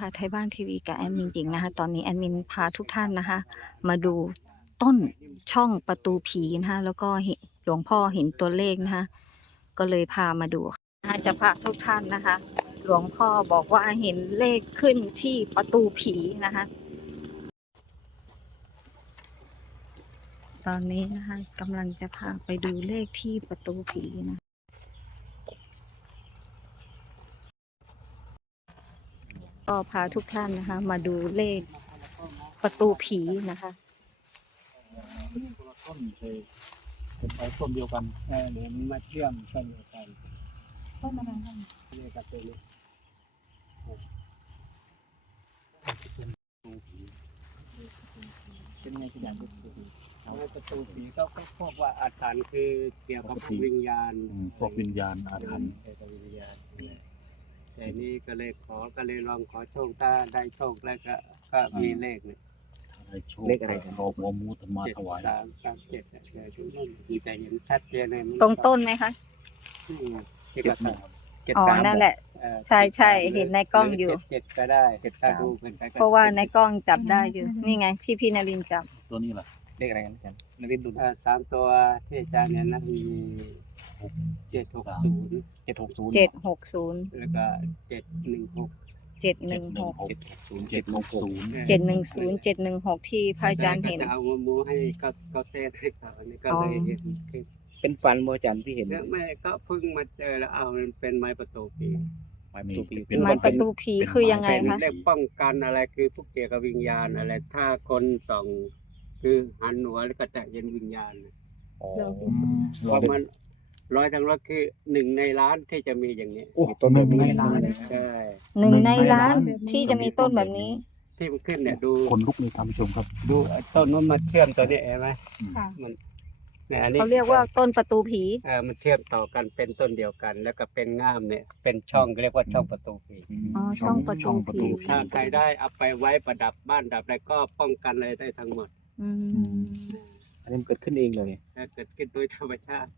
ค่ะไทยบ้านทีวีกับแอดมินหญิงนะคะตอนนี้แอดมินพาทุกท่านนะคะ มาดูต้นช่องประตูผีนะคะแล้วก็เห็นหลวงพ่อเห็นตัวเลขนะคะก็เลยพามาดูค่ะจะพาทุกท่านนะคะ หลวงพ่อบอกว่าเห็นเลขขึ้นที่ประตูผีนะคะ ตอนนี้นะคะกำลังจะพาไปดูเลขที่ประตูผีนะ ก็พาทุกท่านนะคะ มาดูเลขประตูผีนะคะคนละต้นเลยเป็นไปต้นเดียวกันเออเดี๋ยวมันมาเชื่อมต้นเดียวกันต้นอะไรเรียกกันตัวนี้เป็นไงตัวอย่างประตูผีประตูผีก็พวกว่าอาถรรพ์คือเกี่ยวกับวิญญาณอืมพวกวิญญาณอาถรรพ์ แต่นี่ก็เลยขอก็เลยลองขอโชคถ้าได้โชคแล้วก็ก็มีเลขเนี่ยอะไรโชคเลขอะไรโลกโมมูธรรมาเจ็ดถวายสามสามเจ็ดเนี่ยแต่ทุกท่านมีแต่เห็นชัดเจนเลยมัตรงต้นไหมคะนี่ไงเจ็ดสามอ๋อนั่นแหละ เอ่อใช่ใช่เห็นในกล้องอยู่หรืเจ็ดก็ได้เจ็ดถ้าดูเป็นไปก็เพราะว่าในกล้องจับได้อยู่ นี่ไงที่พี่นรินทร์จับ ตัวนี้ล่ะเลขอะไรกันอาจารย์นรินทร์ดูเอ่อสามตัวที่อาจารย์เนี่ยนะมี เจ็ดหกศูนย์เจ็ดหกศูนย์เจ็ดหกศูนย์แล้วก็เจ็ดหนึ่งหกเจ็ดหนึ่งหกเจ็ดหกศูนย์เจ็ดหกศูนย์เจ็ดหนึ่งศูนย์เจ็ดหนึ่งหกที่พระอาจารย์เห็นจะเอาหมูให้ก็ก็เซตให้เขาอันนี้ก็เลยเห็นคือเป็นฟันโมอาจารย์ที่เห็นแล้วแม่ก็เพิ่งมาเจอแล้วเอามันเป็นไม้ประตูปีไม่มีตัวผีเป็นไม้ประตูผีคือยังไงเป็นคะเรียกป้องกันอะไรคือพวกเกี่ยวกับวิญญาณอะไร ถ้าคนส่องคือหันหัวแล้วก็จะเห็นวิญญาณอ๋ออืมเพราะมัน ร้อยทั้งร้อยคือหนึ่งในล้านที่จะมีอย่างนี้โอ้ต้นแบบนี้ในล้านใช่ หนึ่งในล้านที่จะมีต้นแบบนี้ ที่มันขึ้นเนี่ยดูคนลุกเลยท่านผู้ชมครับ ดูไอ้ต้นนู้นมาเชื่อมตัวนี้เห็นไหมค่ะ มันเนี่ยอันนี้เขาเรียกว่าต้นประตูผี เออมันเชื่อมต่อกันเป็นต้นเดียวกัน แล้วก็เป็นง่ามเนี่ยเป็นช่องเรียกว่าช่องประตูผีอ๋อช่องประตูช่องประตูผี ถ้าใครได้เอาไปไว้ประดับบ้านดับอะไรก็ป้องกันอะไรได้ทั้งหมด อืมอันนี้มันเกิดขึ้นเองเลยถ้าเกิดขึ้นโดยธรรมชาติ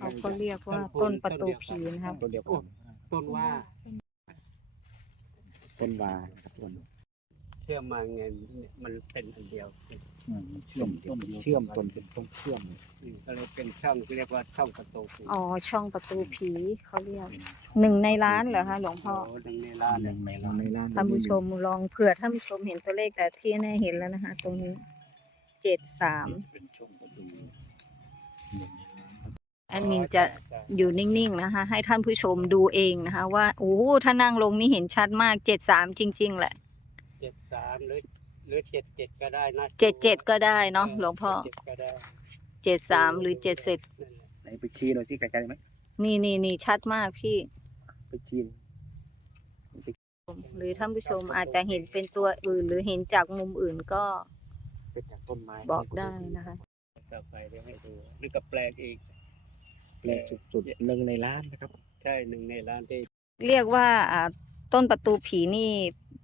เขาก็เรียกว่าต้นประตูผีนะครับ ต้นเดียวกันต้นว่าต้นวาครับต้นเชื่อมมาไงเนี่ยมันเป็นอันเดียวอืมเชื่อมต้นดียวเชื่อมต้นเป็นต้นเชื่อมอืมก็เลยเป็นช่องที่เรียกว่าช่องประตูผีอ๋อช่องประตูผีเขาเรียกเป็นหนึ่งในล้านเหรอคะหลวงพ่อ โอ้ดังในร้านหเนี่นึ่ยงในล้านในร้านท่านผู้ชมลองเผื่อท่านผู้ชมเห็นตัวเลขแต่ที่แน่เห็นแล้วนะคะ ตรงนี้เจ็ดสามเป็นช่องประตูหนึ่งในล้านครับ แอดมินจะอยู่นิ่งๆนะคะ ให้ท่านผู้ชมดูเองนะคะ ว่าโอ้โหถ้านั่งลงนี่เห็นชัดมากเจ็ดสามจริง ๆ แหละเจ็ดสามหรือหรือเจ็ดเจ็ดก็ได้นะเจ็ดเจ็ดก็ได้เนาะหลวงพ่อเจ็ดก็ได้เจ็ดสามหรือเจ็ดสิบนั่นแหละไหนไปชี้หน่อยสิไกลๆไหมนี่นี่นี่ชัดมากพี่ไปชี้หรือท่านผู้ชมอาจจะเห็นเป็นตัวอื่น หรือเห็นจากมุมอื่นก็เป็นจากต้นไม้บอกได้นะคะต่อไปเดี๋ยวให้ดูหรือกับแปลกอีก แปลกสุดๆหนึ่งในล้านนะครับ ใช่หนึ่งในร้านที่เรียกว่าอ่าต้นประตูผีนี่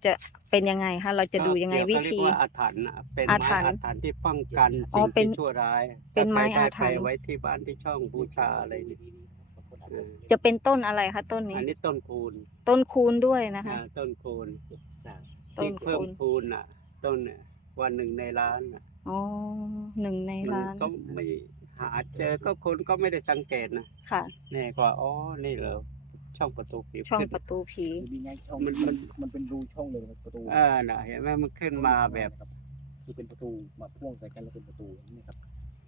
จะเป็นยังไงคะเราจะดูยังไงวิธี เรียกว่าอาถรรพ์น่ะเป็นอาไม้ถรรพ์อาถรรพ์ที่ป้องกันอ๋อสิ่งเป็นที่ชั่วร้ายเป็นไม้ถ้อาใคถรรพ์ไปไว้ที่บ้านที่ช่องบูชาอะไรนี่เออจะเป็นต้นอะไรคะต้นนี้ อันนี้ต้นคูณต้นคูณด้วยนะคะ อ่าต้นคูณต้ที่นเพิ่คูมณคูณอะ ต้นเนี่ยวันหนึ่งในล้านน่ะอ๋อหนึ่งในมันล้าน ก็ไม่ หาเจอก็คนก็ไม่ได้สังเกตนะค่ะ เนี่ยก็อ๋อนี่เหรอช่องประตูผีช่องขึ้น ประตูผี มีไงช่องมันมัน มันเป็นรูช่องเลยประตูอ่าน่ะเห็นไหมมันขึ้นมาแบบคือเป็นประตูมาพ่วงใส่กันแล้วเป็นประตูนี่ครับ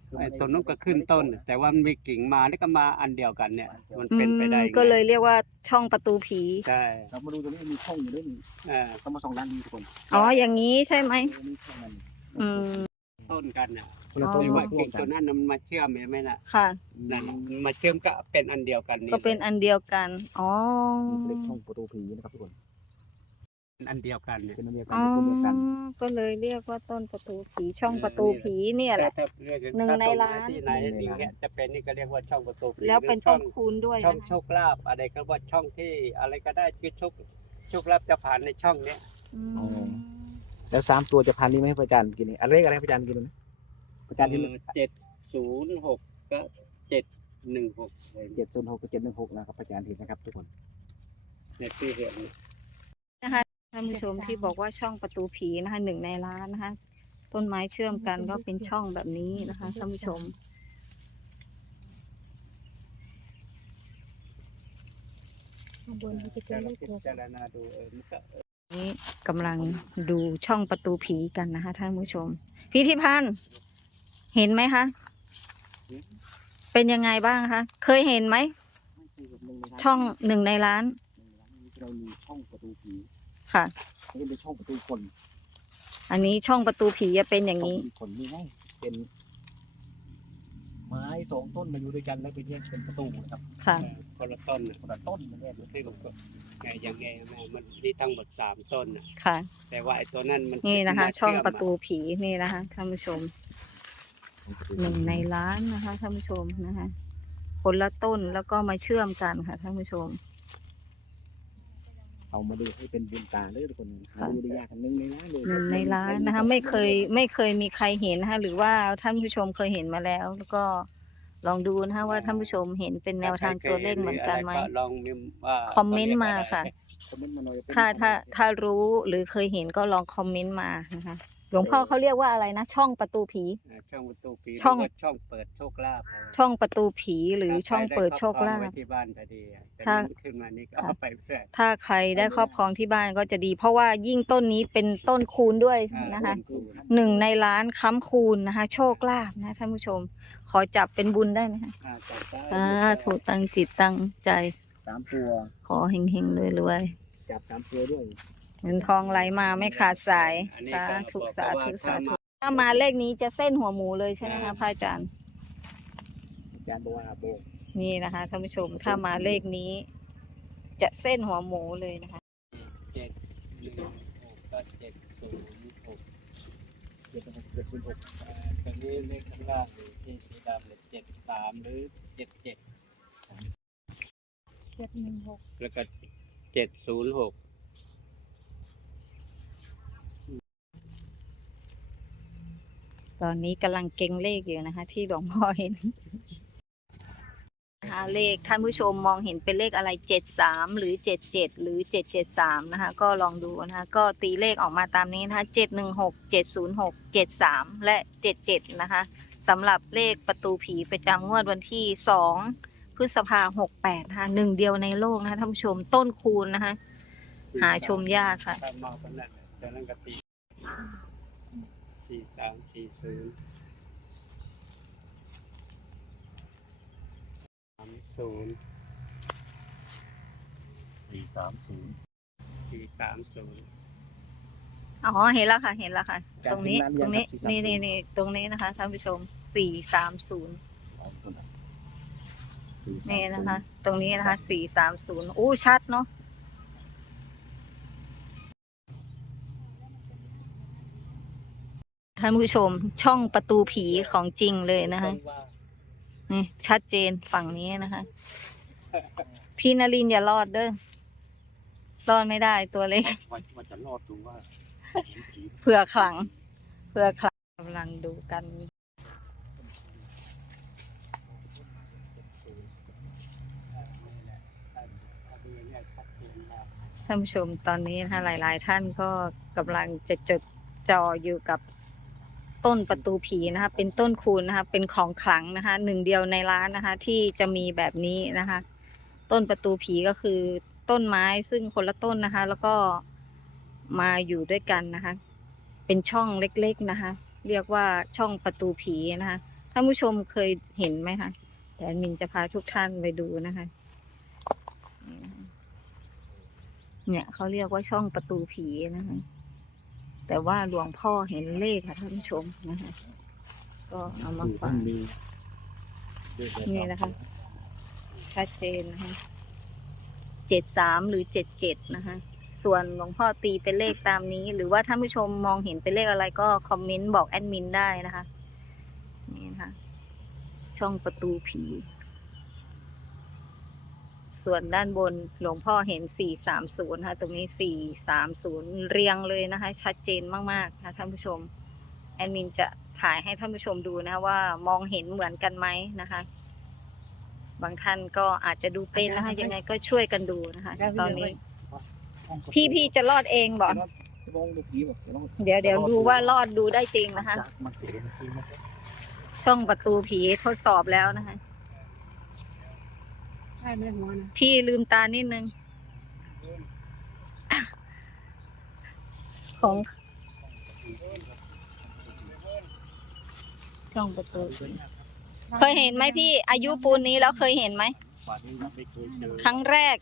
คือไอ้มัด้ต้นนู้นก็ขึ้นต้นแต่ว่ามันมีกิ่งมานี่ก็มาอันเดียวกันเนี่ย มันอืเป็นไปได้มไงก็เลยเรียกว่าช่องประตูผี ใช่เรามาดูตรงนี้มีช่องอยู่ด้วยนี่อ่าต้องมาส่องด้านนี้ทุกคนอ๋อ อย่างนี้ใช่ไหมตรงนี้ช่องมันอืม ต้นกันน่ะคนละอ๋อต้นที่มาว่าพ่วกิ่งงกัตัวนนั้นน่ะมันมาเชื่อมเห็นไหมน่ะค่ะ นั่นมาเชื่อมก็เป็นอันเดียวกันนี่ก็เป็นอันเดียวกัน อ๋อเรียกช่องประตูผีนะครับทุกคนเป็นอันเดียวกันเนี่ยเป็นอันเดียวกันอ๋อ เป็นต้นเดียวกันก็เลยเรียกว่าต้นประตูผีช่องประตูผีเนี่ยแหละ ถ้าเรียกหนึ่งในถ้ต้ไม้ล้าน ที่ไหนอย่างเงี้ยจะเป็นนี่ก็เรียกว่าช่องประตูผีแล้วเป็นหรือช่ต้อนงคูณด้วยช่องนะโชคะคลาภอะไรก็ว่าช่องที่อะไรก็ได้คือโชคโชคลาภจะผ่านในช่องเนี้ย อืม แล้วสามตัวจะพันนี้ไหมให้พระอาจารย์กินนี่อะไรอะไรพระอาจารย์กินนะพระอาจารย์ที่เจ็ดศูนย์หกก็เจ็ดหนึ่งหกเจ็ดศูนย์หกกับเจ็ดหนึ่งหกนะครับพระอาจารย์เห็นนะครับทุกคนในที่เห็นท่านผู้ชมที่บอกว่าช่องประตูผีนะคะหนึ่งในร้านนะคะ ต้นไม้เชื่อมกันก็เป็นช่องแบบนี้นะคะท่านผู้ชมข้างบนมันจะเป็แต่นเรารูปพิตัวจารณาดูเออมั นก็นี้กำลังดูช่องประตูผีกันนะคะท่านผู้ชม พิธีพันธ์เห็นไหมคะ เป็นยังไงบ้างคะ เคยเห็นไหม ช่องหนึ่งในร้านเรามีช่องประตูผีค่ะนี่เป็นช่องประตูคน อันนี้ช่องประตูผีจะเป็นอย่างนี้ช่ประตูคนนี่ไงเป็น ไม้สองต้นมาอยู่ด้วยกันแล้วเป็นเนี่ยเป็นประตูนะครับค่ะเออคนละต้นน่ะคนละต้นมันเนี่ยที่ผมก็ไงอย่างไงแม่มันมีทั้งหมดสามต้นน่ะ ค่ะ แต่ว่าไอ้ตัวนั้นมันนี่นะคะมาช่องเมประตูผีนี่นะคะท่านผู้ชมหนึ่งในร้านนะคะท่านผู้ชมนะคะ คนละต้นแล้วก็มาเชื่อมกันค่ะท่านผู้ชม เอามาดูให้เป็นบุญตาเลยทุกคนหาดูได้ยากกันหนึ่งในร้านเลยหนึ่งในร้านนะคะ ไม่เคยไม่เคยมีใครเห็นนะคะหรือว่าท่านผู้ชมเคยเห็นมาแล้ว แล้วก็ลองดูนะคะว่าท่านผู้ชมเห็นเป็นแนวทางตัวเลขเหมือนกันไหมใครเคยเห็นรืออะรก็ลองมิมว่าคอมเมนต์มาค่ะคอมเมนต์มาหน่อยเป็นถ้าถ้าถ้ารู้หรือเคยเห็นก็ลองคอมเมนต์มานะคะ หลวงพ่อเขาเรียกว่าอะไรนะ ช่องประตูผีอ่าช่องประตูผีช่องหรืว่าช่องเปิดโชคลาภอะไรช่องประตูผีหรือช่องเปิดโชคลาถ้ภใรไว้ที่บ้านพอดีอะแต่ถ้ามันขึ้นมานี่ก็เอาไปเพื่อถ้าใครได้ครอบครองที่บ้านก็จะดี เพราะว่ายิ่งต้นนี้เป็นต้นคูณด้วยอ่านะคะต้นหนึ่งในล้านค้ำคูณนะคะ โชคลาภนะท่านผู้ชม ขอจับเป็นบุญได้ไหมคะอ่าจัดได้สาธุตั้งจิตตั้งใจสามตัวขอเฮงๆเลยรวยจับสามตัวด้วยๆ เงินทองไหลมาไม่ขาดสายอันนี้สาก็ธุบอกสาว่าธุถ้สาธุมาถ้ามาเลขนี้จะเส้นหัวหมูเลยใช่ไหมคะพระอาจารย์อาจารย์บอกว่าโบกนี่นะคะท่านผู้ชมถ้ามาเลขนี้ จะเส้นหัวหมูเลยนะคะเจ็ดหนึ่งหกก็เจ็ดศูนย์หกเจ็ดหกเจ็ดศูนย์หกอ่าตอนนี้เลขข้างล่างนี่ที่สีดำเนี่ยเจ็ดสามหรือเจ็ดเจ็ดเจ็ดหนึ่งหกแล้วก็เจ็ดศูนย์หก ตอนนี้กำลังเก่งเลขอยู่นะคะ ที่หลวงพ่อเห็นนะคะเลขท่านผู้ชมมองเห็นเป็นเลขอะไรเจ็ดสามหรือเจ็ดเจ็ดหรือเจ็ดเจ็ดสามนะคะ ก็ลองดูนะคะ ก็ตีเลขออกมาตามนี้นะคะเจ็ดหนึ่งหกเจ็ดศูนย์หกเจ็ดสามและเจ็ดเจ็ดนะคะสำหรับเลขประตูผีประจำงวดวันที่สองพฤษภาหกแปดนะคะหนึ่งเดียวในโลกนะคะท่านผู้ชมต้นคูณนะคะ หาชมยากค่ะถ้ามอกันนั่นแต่นั้นก็สี่ สี่สามสี่ศูนย์สามศูนย์สี่สามศูนย์สี่สามศูนย์อ๋อเห็นแล้วค่ะ เห็นแล้วค่ะ ตรงนี้ตรงนี้นี่นี่นี่ตรงนี้นะคะท่านผู้ชมสี่สามศูนย์เอาตัวไหนสี่สามนี่ศูย์นะคะ ตรงนี้นะคะสี่สามศูนย์อู้ชัดเนาะ ท่านผู้ชมช่องประตูผีของจริงเลยนะคะต้องว่านี่ชัดเจนฝั่งนี้นะคะ พี่นรินทร์อย่ารอดเด้อรอดไม่ได้ตัวเล็กว่าว่าจะรอดดูว่าเห็นผีเผื่อขลังเผื่อขลังกำลังดูกันถ้าดูเนี่ยชัดเจนมากท่านผู้ชมตอนนี้นะคะหลาย ๆ ท่านก็กำลังจะจดจ่ออยู่กับ ต้นประตูผีนะคะ เป็นต้นคูณนะคะ เป็นของขลังนะคะ หนึ่งเดียวในร้านนะคะ ที่จะมีแบบนี้นะคะ ต้นประตูผีก็คือต้นไม้ซึ่งคนละต้นนะคะ แล้วก็มาอยู่ด้วยกันนะคะ เป็นช่องเล็กๆนะคะ เรียกว่าช่องประตูผีนะคะท่านผู้ชมเคยเห็นไหมคะแต่แอดมินจะพาทุกท่านไปดูนะคะ เนี่ยเขาเรียกว่าช่องประตูผีนะคะ แต่ว่าหลวงพ่อเห็นเลขค่ะท่านผู้ชมนะคะก็เอามาคือฝาต้กองมีด้วยกันี่นะคะชัดเจนนะคะเจ็ดสามหรือเจ็ดเจ็ดนะคะ ส่วนหลวงพ่อตีเป็นเลขตามนี้ หรือว่าท่านผู้ชมมองเห็นเป็นเลขอะไรก็คอมเมนต์บอกแอดมินได้นะคะ นี่นะคะ ช่องประตูผี ส่วนด้านบนหลวงพ่อเห็น 430นะคะตรงนี้ 430 เรียงเลยนะคะ ชัดเจนมากๆนะท่านผู้ชม แอดมินจะถ่ายให้ท่านผู้ชมดูนะคะว่ามองเห็นเหมือนกันไหมนะคะ บางท่านก็อาจจะดูเป็นนะคะยังไงก็ช่วยกันดูนะคะ ตอนนี้ช่องประตูพี่พี่จะรอดเองบอกจะมองดูผีบอกจะลองเดี๋ยวเดี๋ยวดูว่ารอดดูได้จริงนะคะจากมันเห็นจริงนะครับช่องประตูผีทดสอบแล้วนะคะ ใช่ไหมหัวนะพี่ลืมตานิดนึง ของช่องประตูเคยเห็นไหมพี่อายุปูนนี้แล้วเคยเห็นไหม ป่านนี้ยังไม่เคยเจอครั้งแรก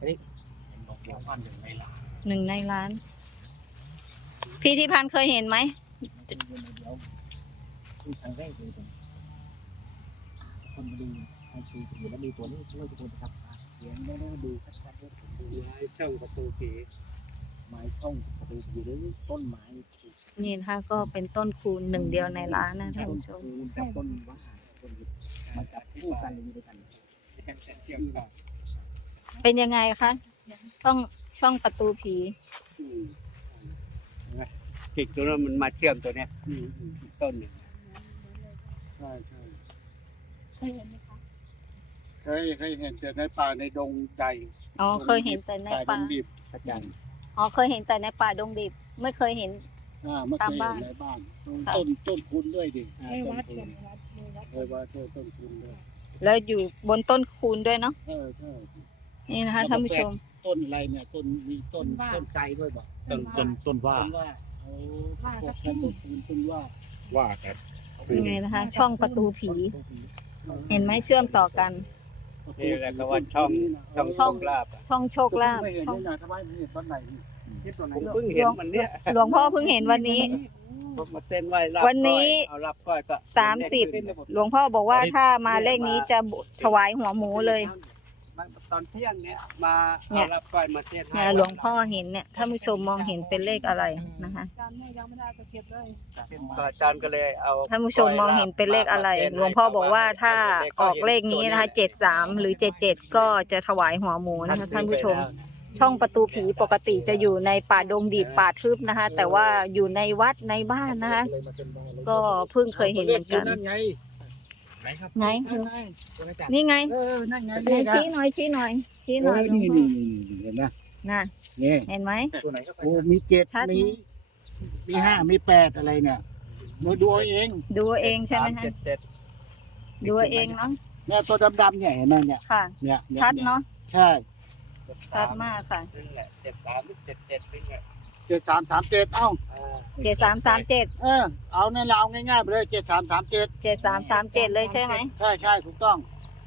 เห็นบอกว่าบ้านหนึ่งในล้านหนึ่งในล้าน พี่ที่พันเคยเห็นไหม เดี๋ยวคือครั้งแรกเลยผมคนมาดู ไอซีผีแล้วมีตัวนี้ช่วยทุกคนนะครับอะเสียงไม่ได้ดูชัดๆด้วยผมดูไม้ช่องประตูผีไม้ช่องประตูผีหรือต้นไม้ที่นี่นะคะก็เป็นต้นคูณหนึ่งเดียวในล้านนะท่านต้นผู้ชมคูณกับต้นว่าต้นมันจับคู่กันอยู่ด้วยกันเที่ยวก่อนเป็นยังไงคะช่องช่องประตูผีอืมเห็นไหมกิ่งตัวนั้นมันมาเชื่อมตัวเนี้ยอีกต้นหนึ่งใช่ใช่ เคยเห็นไหมคะเคยเคยเห็นแต่ในป่าในดงใจอ๋อเคยเห็นแต่ในป่าดป่างดิบอาจารย์อ๋อเคยเห็นแต่ในป่าดงดิบ ไม่เคยเห็น อ่าเมื่อเคตามยบ้าเห็นนในบ้านค่ะต้นต้นคูณด้วยดิอ่าในต้นวัดคูกัณนวัดในวัดเคยว่าต้นต้นคูณด้วยแล้วอยู่บนต้นคูณด้วยเนาะเออใช่นี่นะคะท่านผู้ชม ต้นอะไรเนี่ยต้นมีต้นต้นไทรด้วยบอกต้นต้นต้นว่าต้นว่าโอ้พวกกันต้นคูณต้นว่าว่ากันยังไงนะคะ ช่องประตูผี เห็นไหมเชื่อมต่อกัน นี่แหละก็ว่าช่องช่องช่องโชคลาภอะช่องโชคลาภไม่เห็นช่องนี่นะทำไมไม่เห็นต้นไหนนี่ผมเพิ่งเห็นมันเนี้ยหลวงพ่อเพิ่งเห็นวันนี้ ผมมาเส้นไหว้รับวันนี้ ก้อยเอารับก้อยก็สามสิบหลวงพ่อบอกว่าถ้ามาเลขนี้จะถวายหัวหมูเลย ตอนเที่ยงเนี้ยมาเนี่เอายรับก้อยมาเทศน์ให้เนี่ยหลวงพ่อเห็นเนี่ยท่านผู้ชมมองเห็นเป็นเลขอะไรนะคะอาจารย์แม่ยังไม่ได้ไปเก็บเลยก็อาจารย์ก็เลยเอาท่านผู้ชมมองเห็นเป็นเลขอะไร หลวงพ่อบอกว่าถ้าออกเลขนี้นะคะเจ็ดสามหรือเจ็ดเจ็ดก็จะถวายหัวหมูนะคะท่านผู้ชม ช่องประตูผีปกติจะอยู่ในป่าดงดิบป่าทึบนะคะ แต่ว่าอยู่ในวัดในบ้านนะคะก็เพิ่งเคยเห็นเหมือนกัน นั่นไง ไหนครับไหนนั่นไงต้นอาจารย์นี่ไงเออนั่นไงไหนชี้หน่อยชี้หน่อยชี้หน่อยหลวงนี่พ่อนี่นี่เห็นไหมน่ะนี่เห็นไหม ตัวไหนครับโอ้มีเจ็ดชัดไหม มีมีห้ามีแปดอะไรเนี่ยมาดูเอาเองดูเองใช่ไหมสาคะเจ็ดเจ็ดดูเองเนาะเนี่ยตัวดำๆเนี่ยเห็นไหมเนี่ยค่ะ เนี่ยยชัดเนาะใช่ ชัดมากค่ะนั่นแหละเจ็ดสามหรือเจ็ดเจ็ดนี่ไงเจ็ดสามสามเจ็ดเอ้าอ่าเจ็ดสามสามเจ็ดเออเอาเนี่ยเราเอาง่ายๆไปเลยเจ็ดสามสามเจ็ดเจ็ดสามสามเจ็ดเลยใช่ไหมใช่ใช่ถูกต้อง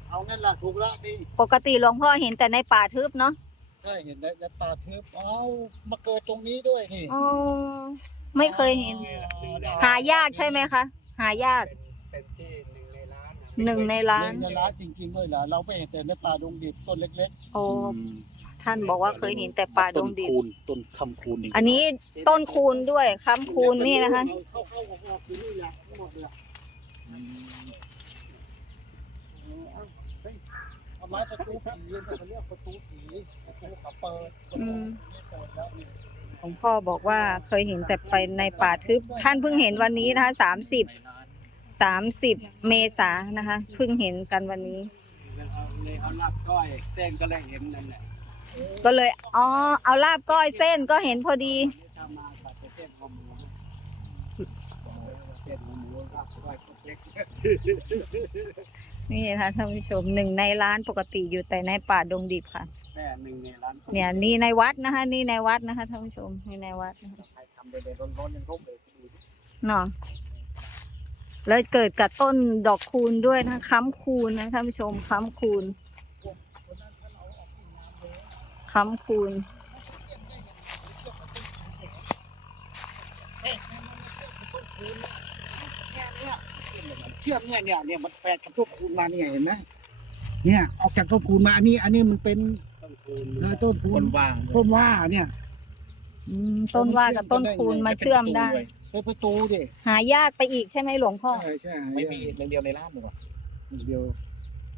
เอานั่นละถูกละนี่ปกติหลวงพ่อเห็นแต่ในป่าทึบเนาะใช่เห็นในในป่าทึบเอามาเกิดตรงนี้ด้วยนี่อ๋อไม่เคยเห็น หายากใช่ไหมคะหายากเป็นที่หนึ่งในล้านอะหนึ่งในล้านในร้านจริงๆด้วยเหรอเราไม่เห็นแต่ในป่าดงดิบต้นเล็กโอ้ ท่านบอกว่าเคยเห็นแต่ป่าดงดิบคูณต้นคำคูณอันนี้ต้นคูณด้วยค้ำๆคูณนี่นะคะเอาเข้าเข้าออกออกอยู่นี่แหละทั้งหมดเลยอะเอาเฮ้ยเอาไม้ประตูผีเขาเรียกประตูผีประตูเขาเปิดประอืตูมเปิดแล้วนี่หลวงพ่อบอกว่าเคยเห็นแต่ไปในป่าทึบ ท่านเพิ่งเห็นวันนี้นะคะสามสิบสามสิบเมษายนนะคะ เพิ่งเห็นกันวันนี้แล้วเอาเลยเอารับก้อยเส้นก็เลยเห็นนั่นแหละ ก็เลยอ๋อเอาลาบก้อยเส้นก็เห็นพอดีถ้ามาตัดไปเส้นหัวหมูเส้นหัวหมูรับก้อยเล็กนี่นะคะท่านผู้ชมหนึ่งในร้านปกติอยู่แต่ในป่าดงดิบค่ะ แม่หนึ่งในล้านเนี่ย นี่ในวัดนะคะ นี่ในวัดนะคะท่านผู้ชมนี่ในวัดนะคะใครทำเดินๆร้อนๆยังร่มเลยดูสิเนาะแล้วเกิดกับต้นดอกคูณด้วยนะค้ำคูณนะท่านผู้ชมค้ำคูณ ค้ำคูณ เชือกเนี่ยเนี่ยเนี่ยมันแปดกับต้นคูณมาเนี่ยเห็นไหมเนี่ยออกจากต้นคูณมาอันนี้ อันนี้มันเป็นต้นคูณเลยต้นคูคณนว่างต้นว่าเนี่ยอืมต้นว่ากับต้นคูณมาเชื่อมได้ เป็นประตูดิหายากไปอีกใช่ไหมหลวงพ่อใช่ใช่ไม่มีเรื่องเดียวในร้านหรอกหนึ่งเดียว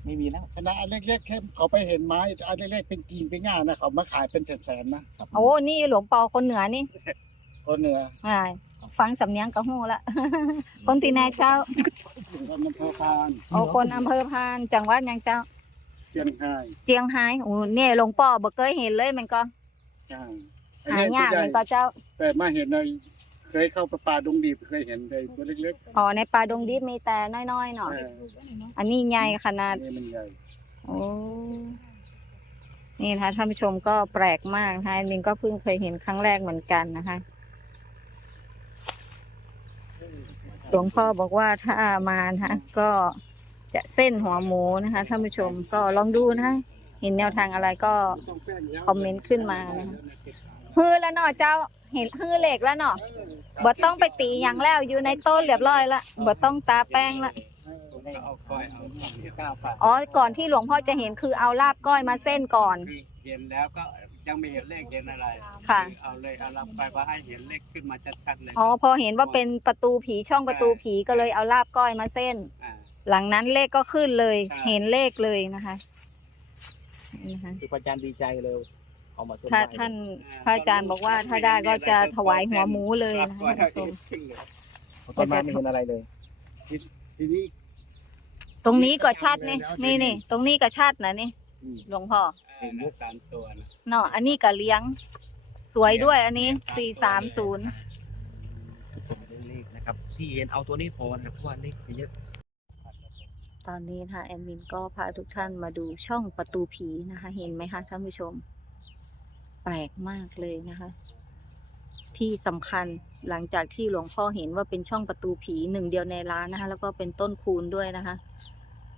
ไม่มีแล้วขนาดอันเล็กๆแค่เขาไปเห็นไม้อันเล็กๆเป็นกิ่งเป็นง่านะเขามาขายเป็นแสนๆนะครับโอ้นี่หลวงปอคนเหนือนี่คนเหนืออ่าฟังสำเนียงกระหูละ คนตีแนเจ้าคนมันเท่าทานโอ้คนอำเภอพานจังหวัดหยังเจ้าเชียงรายเจียงไฮ้โอ้เนี่ยหลวงปอบ่เคยเห็นเลยมันก็อ่าหายากเลยก็เจ้า แต่มาเห็นใน เคยเข้าประปาดงดีเคยเห็นในตัวเล็กอ๋อในป่าดงดิบมีแต่น้อยๆๆเนาะเอออันนี้ใหญ่ขนาอัดนนี้มันใหญ่โอ้ นี่นะคะท่านผู้ชมก็แปลกมากนะคะแอดมินก็เพิ่งเคยเห็นครั้งแรกเหมือนกันนะคะ หลวงพ่อบอกว่าถ้ามานะคะก็จะเส้นหัวหมูนะคะท่านผู้ชมก็ลองดูนะคะเห็นแนวทางอะไรก็ คอมเมนต์ขึ้นมานะคะ ฮือแล้วเนาะเจ้า เห็นฮือเหล็กแล้วเนาะบ่ต้องไปตีอย่างแล้วอยู่ในต้นเรียบร้อยละบ่ต้องตาแป้งละเอาก้อยเอาข้าวปลาอ๋อก่อนที่หลวงพ่อจะเห็นคือเอาลาบก้อยมาเส้นก่อน คือเห็นแล้วก็ยังไม่เห็นเลขเห็นอะไรค่ะ เอาเลยเอาลำไปว่าให้เห็นเลขขึ้นมาชัดๆเลยอ๋อพอเห็นว่าเป็นประตูผีช่องประตูผีก็เลยเอาลาบก้อยมาเส้นอ่าหลังนั้นเลขก็ขึ้นเลย ใช่ เห็นเลขเลยนะคะนี่นะคะ คือพระอาจารย์ดีใจเลย เอามาเส้นถ้าไหว้ท่านพระอาจารย์บอกว่าถ้าได้ก็จะถวายหัวหมูเลยนะคะท่านผู้ชมตอนมาไม่เห็นอะไรเลย ทีนี้ตรงนี้ก็ชัดนี่นี่นี่ตรงนี้ก็ชัดนะนี่หลวงพ่อเห็นสามตัวนะเนาะอันนี้ก็เลี้ยง สวยด้วยอันนี้สี่สามศูนย์เลขนะครับที่เห็นเอาตัวนี้พอนะครับเพราะว่าเลขเยอะ ตอนนี้นะคะแอดมินก็พาทุกท่านมาดูช่องประตูผีนะคะ เห็นไหมคะท่านผู้ชมแป ลกมากเลยนะคะ ที่สำคัญหลังจากที่หลวงพ่อเห็นว่าเป็นช่องประตูผีหนึ่งเดียวในร้านนะคะ แล้วก็เป็นต้นคูณด้วยนะคะ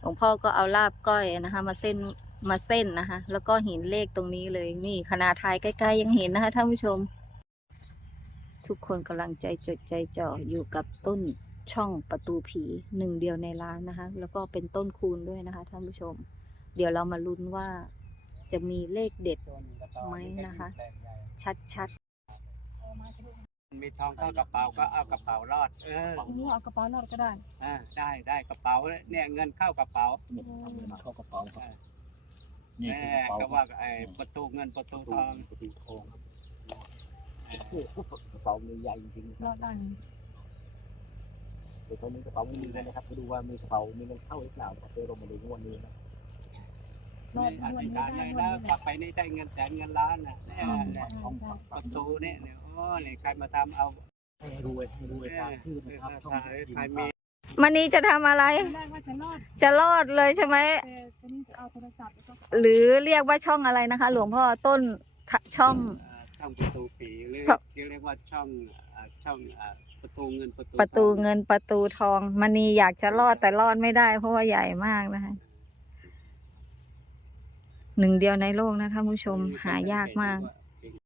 หลวงพ่อก็เอาลาบก้อยนะคะ มาเส้นมาเส้นนะคะ แล้วก็เห็นเลขตรงนี้เลยนี่ขนาดถ่ายใกล้ๆยังเห็นนะคะท่านผู้ชม ทุกคนกำลังใจจดใจจ่ออยู่กับต้นช่องประตูผีหนึ่งเดียวในร้านนะคะ แล้วก็เป็นต้นคูณด้วยนะคะท่านผู้ชม เดี๋ยวเรามาลุ้นว่า จะมีเลขเด็ดไหมนะคะ ชัดๆ มีทองเข้ากระเป๋าก็เอากระเป๋ารอด เออนี่เอากระเป๋ารอดก็ได้อ่าได้ได้กระเป๋าเนี่ยเงินเข้ากระเป๋าๆมาเข้ากระเป๋าครับนี่แม่คือกระเป๋าก็ว่าไอ้ประตูเงินประตูทองประตูทองครับโอ้โหกระเป๋ามันใหญ่จริงๆครรัอบดได้เดี๋ยวตอนนี้กระเป๋าไม่มีเลยนะครับไปดูว่ามีกระเป๋ามีเงินเข้าหรือเปล่าครับเดี๋ยวเรามาดูงวดนี้นะ รอดอด้วยธิษไม่ฐานได้เลยด้วนะยกลับไปนี่ได้เงินแสนเงินล้านนะเนี่ยอืมเนี่ยใช่ใช่ประตูเนี่ยเนี่ยโอ้เนี่ยใครมาทำเอาให้รวยให้รวยตามชื่อนะครับช่องใครทีใครมมีมันนี้จะทำอะไรตอนแรกว่าจะรอดจะรอดเลยใช่ไหมแต่ตอนนี้จะเอาโทรศัพท์แล้วก็หรือเรียกว่าช่องอะไรนะคะ หลวงพ่อต้นทะช่องเอ่อช่องประตูผีหรือช่องที่เรียกว่าช่องเอ่อช่องเอ่อประตูเงินประตูประตูทองเงินประตูทองมันนีอยากจะรอดแต่รอดไม่ได้เพราะว่าใหญ่มากนะคะ หนึ่งเดียวในโลกนะท่านผู้ชมหายากมากว่